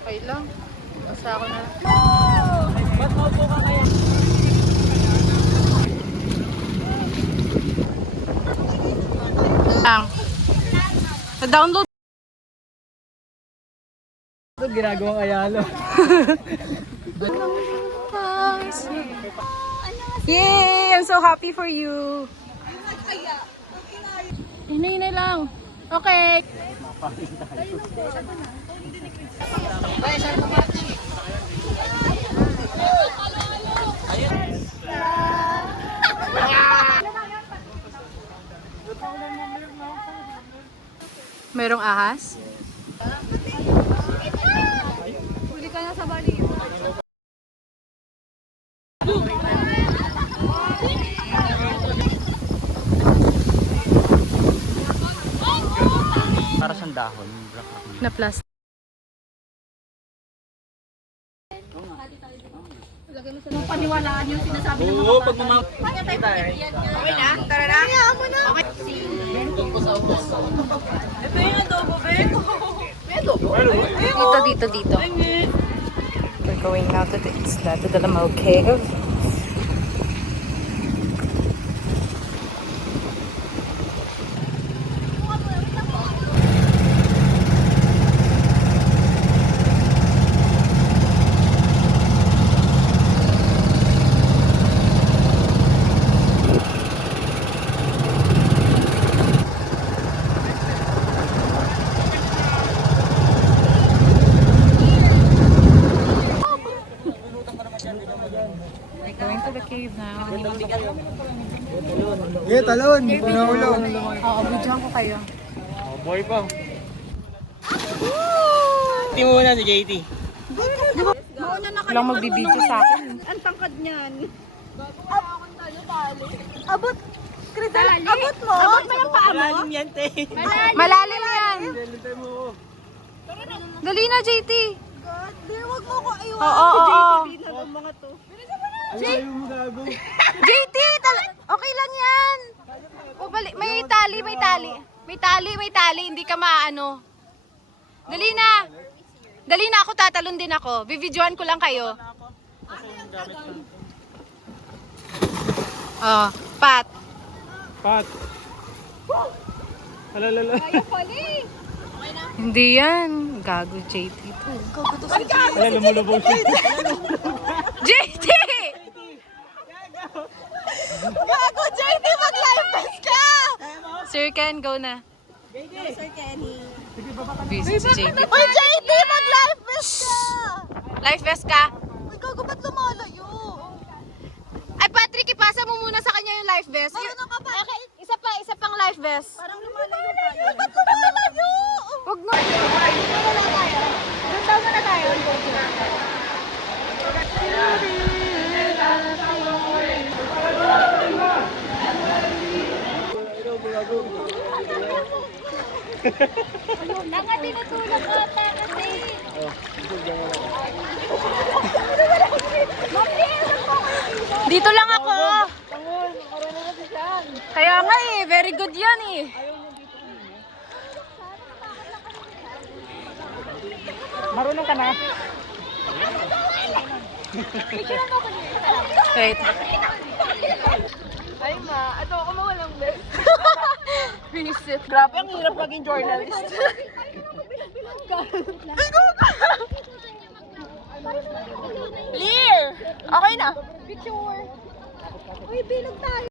Okay lang. Basta ako na. Ba't maupo ka kaya? Na-download. Ba't ginagawa kaya lo? Yay! I'm so happy for you. Hinay lang. Okay. Merong ahas? Huli ka na sa bali. Para siyang dahon. Na plastic. Paniwalaan yung sinasabi ng mga bata. Oo, pag mamamaya tayo. Okay na? Tara na? Hayaan mo na. Okay. Ito yung adobo, Ben. May adobo? Dito. We're going now to the isla, to the Lamau Cave. We're going to the cave now. Yeah, talon. Pinaulo. Oo, budyan ko kayo. Oh, boy pa. Hindi mo na si JT. Walang magbibideo sa akin. Ang tangkad niyan. Abot. Crisel, abot mo. Abot mo yung paa mo. Malalim yan, te. Malalim yan. Lintay mo. Dali na, JT. God, di, wag mo ko iwan. Oo. Ng mga to. Ayaw mo gago. JT, okay lang yan. Balik. May tali. May tali. Hindi ka maano. Dali na, ako tatalon din ako. Bibidyoan ko lang kayo. Oh, Pat. Pat. Alalala. Hindi yan. Gago JT to. Ala, lumulubog siya. JT! Gago, JT, mag-live best ka! Sir Ken, go na. Sir Kenny. Busy si JT. Uy, JT, mag-live best ka! Life vest ka? Uy, gago, ba't lumalayo? Ay, Patrick, ipasa mo muna sa kanya yung life vest. Marunong ka ba? Okay, isa pang life vest. Parang lumalayo tayo. Uy, ba't lumalayo? Huwag mo. Doon daw na tayo. Naka tinutulog ka ata kasi. Dito lang ako. Kaya nga eh, very good yan eh. Marunong ka na. Wait. Ay, ma. Ato ako mawalang best. Visit. Grabe, ang hirap maging journalist. Clear! Okay na. Picture. Uy, bilog tayo.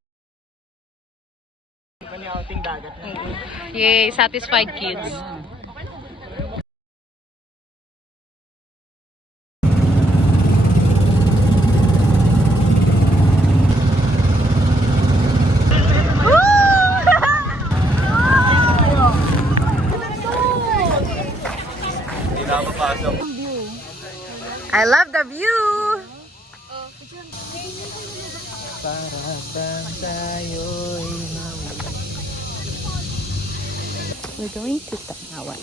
Pani outing dagat na. Yay, satisfied kids. Hindi na mapasok. I love the view. Para bang tayo'y We're going to Tanawan.